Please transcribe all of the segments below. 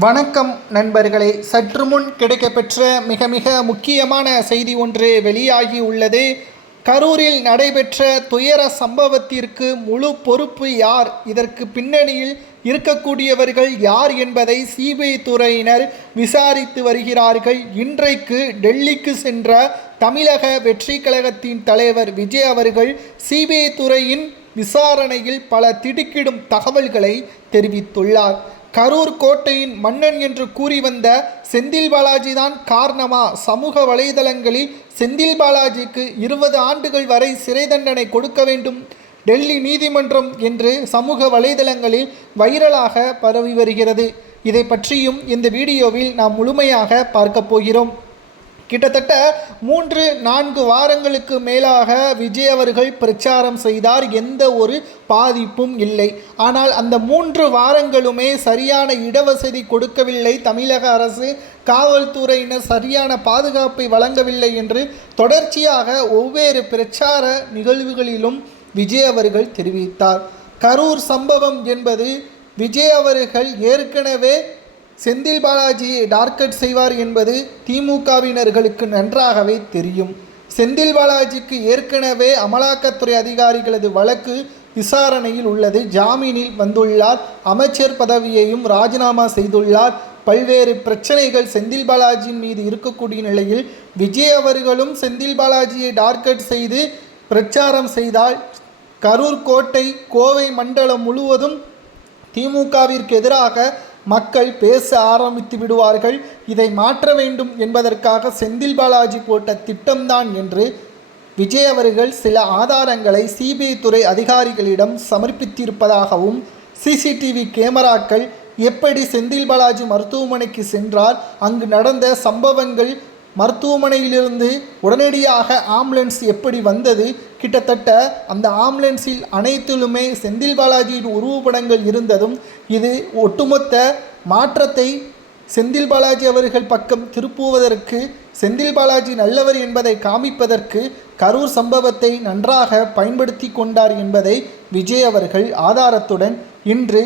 வணக்கம் நண்பர்களே, சற்று முன் கிடைக்கப்பெற்ற மிக மிக முக்கியமான செய்தி ஒன்று வெளியாகி உள்ளது. கரூரில் நடைபெற்ற துயர சம்பவத்திற்கு முழு பொறுப்பு யார், இதற்கு பின்னணியில் இருக்கக்கூடியவர்கள் யார் என்பதை சிபிஐ துறையினர் விசாரித்து வருகிறார்கள். இன்றைக்கு டெல்லிக்கு சென்ற தமிழக வெற்றி கழகத்தின் தலைவர் விஜய் அவர்கள் சிபிஐ துறையின் விசாரணையில் பல திடுக்கிடும் தகவல்களை தெரிவித்துள்ளார். கரூர் கோட்டையின் மன்னன் என்று கூறி வந்த செந்தில் பாலாஜி தான் காரணமா? சமூக வலைதளங்களில் செந்தில் பாலாஜிக்கு 20 ஆண்டுகள் வரை சிறை தண்டனை கொடுக்க வேண்டும் டெல்லி நீதிமன்றம் என்று சமூக வலைதளங்களில் வைரலாக பரவி வருகிறது. இதை பற்றியும் இந்த வீடியோவில் நாம் முழுமையாக பார்க்க போகிறோம். கிட்டத்தட்ட 3-4 வாரங்களுக்கு மேலாக விஜய் அவர்கள் பிரச்சாரம் செய்தார். எந்த ஒரு பாதிப்பும் இல்லை. ஆனால் அந்த 3 வாரங்களுமே சரியான இடவசதி கொடுக்கவில்லை தமிழக அரசு, காவல்துறையினர் சரியான பாதுகாப்பை வழங்கவில்லை என்று தொடர்ச்சியாக ஒவ்வொரு பிரச்சார நிகழ்வுகளிலும் விஜய் அவர்கள் தெரிவித்தார். கரூர் சம்பவம் என்பது விஜய் அவர்கள் ஏற்கனவே செந்தில் பாலாஜியை டார்கெட் செய்வார் என்பது திமுகவினர்களுக்கு நன்றாகவே தெரியும். செந்தில் பாலாஜிக்கு ஏற்கனவே அமலாக்கத்துறை அதிகாரிகளது வழக்கு விசாரணையில் உள்ளது. ஜாமீனில் வந்துள்ளார். அமைச்சர் பதவியையும் ராஜினாமா செய்துள்ளார். பல்வேறு பிரச்சனைகள் செந்தில் பாலாஜியின் மீது இருக்கக்கூடிய நிலையில் விஜய் அவர்களும் செந்தில் பாலாஜியை டார்கெட் செய்து பிரச்சாரம் செய்தால் கரூர் கோட்டை கோவை மண்டலம் முழுவதும் திமுகவிற்கு எதிராக மக்கள் பேச ஆரம்பித்து விடுவார்கள். இதை மாற்ற வேண்டும் என்பதற்காக செந்தில் பாலாஜி போட்ட திட்டம்தான் என்று விஜய் அவர்கள் சில ஆதாரங்களை சிபிஐ துறை அதிகாரிகளிடம் சமர்ப்பித்திருப்பதாகவும், சிசிடிவி கேமராக்கள் எப்படி செந்தில் பாலாஜி மருத்துவமனைக்கு சென்றார், அங்கு நடந்த சம்பவங்கள், மருத்துவமனையிலிருந்து உடனடியாக ஆம்புலன்ஸ் எப்படி வந்தது, கிட்டத்தட்ட அந்த ஆம்புலன்ஸில் அனைத்திலுமே செந்தில் பாலாஜியின் உருவப்படங்கள் இருந்ததும், இது ஒட்டுமொத்த மாற்றத்தை செந்தில் பாலாஜி அவர்கள் பக்கம் திருப்புவதற்கு, செந்தில் பாலாஜி நல்லவர் என்பதை காமிப்பதற்கு கரூர் சம்பவத்தை நன்றாக பயன்படுத்தி கொண்டார் என்பதை விஜய் அவர்கள் ஆதாரத்துடன் இன்று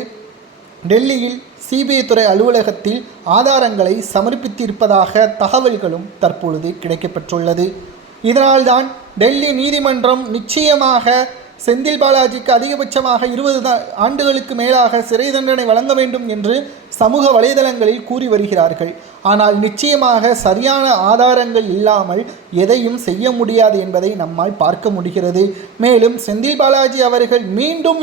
டெல்லியில் சிபிஐ துறை அலுவலகத்தில் ஆதாரங்களை சமர்ப்பித்திருப்பதாக தகவல்களும் தற்பொழுது கிடைக்கப்பெற்றுள்ளது. இதனால்தான் டெல்லி நீதிமன்றம் நிச்சயமாக செந்தில் பாலாஜிக்கு அதிகபட்சமாக 20 ஆண்டுகளுக்கு மேலாக சிறை தண்டனை வழங்க வேண்டும் என்று சமூக வலைதளங்களில் கூறி வருகிறார்கள். ஆனால் நிச்சயமாக சரியான ஆதாரங்கள் இல்லாமல் எதையும் செய்ய முடியாது என்பதை நம்மால் பார்க்க முடிகிறது. மேலும் செந்தில் பாலாஜி அவர்கள் மீண்டும்